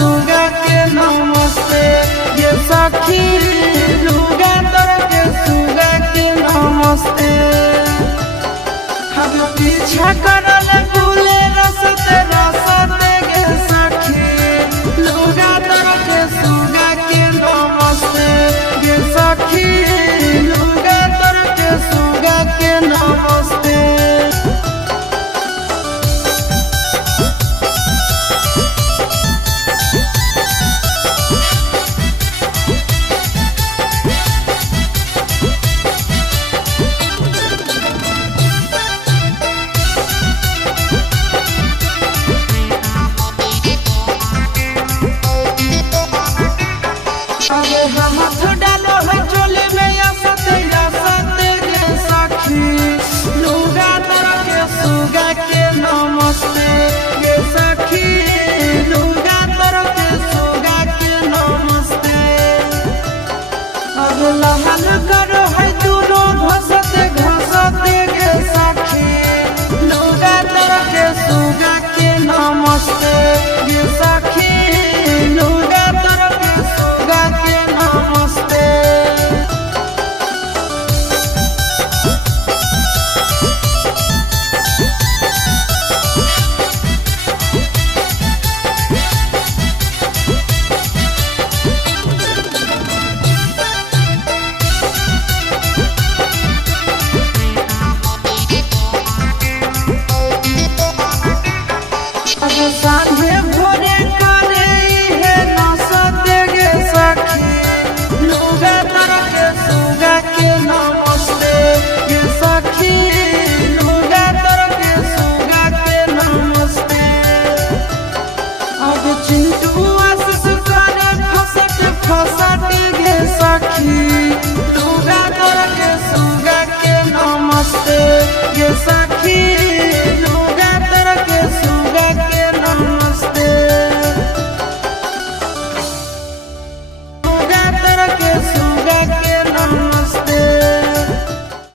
सुगा के नमस्ते ये सखी लुगा तर के सुगा के नमस्ते हम पीछा करल फूले रसते रसते गे सखी लुगा तर के सुगा के नमस्ते गे सखी लुगा तर के सुगा के नमस्ते अरे हम डालो है चोले में या सते गे सखी लुगा तर के सुगा के नमस्ते गे सखी लुगा तर के सुगा के नमस्ते अब लहन करो है दोनों घसते गे सखी लुगा तर के सुगा के नमस्ते गे सखी लुगा तर के सुगा के नमस्ते सांझे भोरे करे है नसते गे सखी लुगा तर के सुगा के नमस्ते गे सखी लुगा तर के सुगा के नमस्ते अब चिंटू आशीष करे फसते गे सखी लुगा तर के सुगा के नमस्ते गे सखी